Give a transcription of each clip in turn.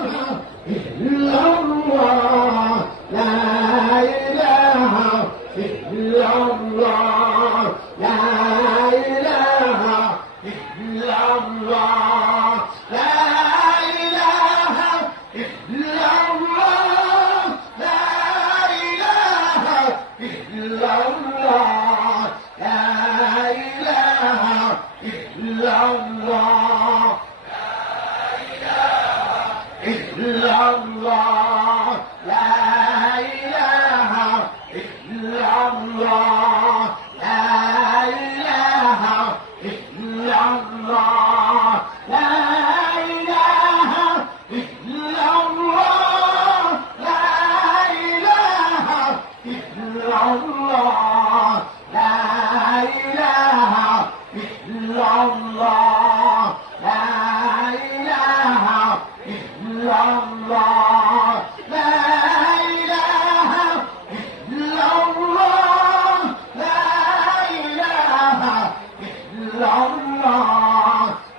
إلا الله لا إله إلا الله لا إله إلا الله لا إله إلا الله لا إله إلا الله لا إله إلا الله إلا الله لا إله إلا الله لا إله إلا الله لا إله إلا الله لا إله إلا الله لا إله إلا الله لا إله إلا الله لا إله إلا الله لا إله إلا الله لا إله إلا الله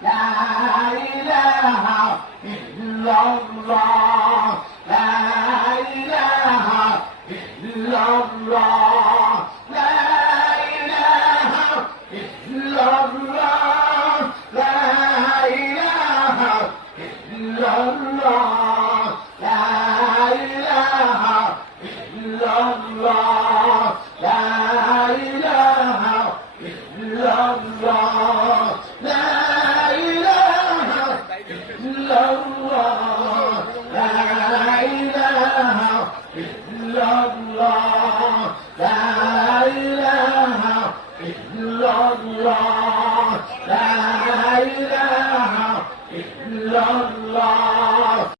لا إله إلا الله لا إله إلا الله لا إله إلا الله لا إله إلا الله لا إله إلا الله لا إله إلا الله لا إله إلا الله